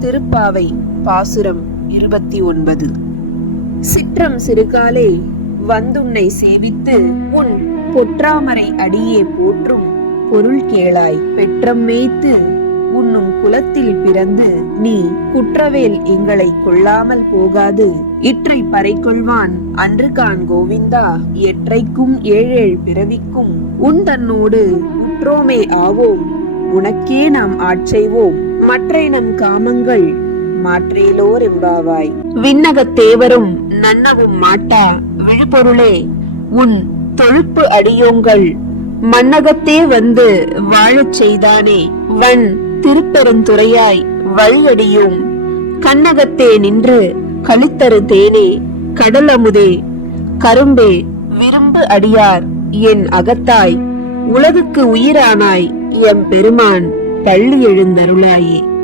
திருப்பாவை பாசுரம் இருபத்தி ஒன்பது. சிற்றம் சிறுகாலே வந்துன்னை சேவித்து உன் பொற்றாமரை அடியே போற்றும் பொருள் கேளாய் பெற்றம் மேய்த்து உன்னும் குலத்தில் பிறந்து நீ குற்றவேல் எங்களை கொள்ளாமல் போகாது. இற்றை பறைகொள்வான் அன்று கான் கோவிந்தா எற்றைக்கும் ஏழேழ் பிறவிக்கும் உன் தன்னோடு உற்றோமே ஆவோம் உனக்கே நாம் ஆட்செய்வோம் மற்றை நம் காமங்கள் மாற்றேலோர் எம்பாவாய் விண்ணகத் தேவரும் நன்னவும் மாட்டா விழுப்பொருளே உன் தொழுப்பு அடியோங்கள் மன்னகத்தே வந்து வாழச் செய்தானே வன் திருப்பெருந்துறையாய் வழியடியும். கண்ணகத்தே நின்று களித்தரு தேனே கடலமுதே கரும்பே விரும்பு அடியார் என் அகத்தாய் உலகுக்கு உயிரானாய் எம் பெருமான். தள்ளி எழுந்தருளாயே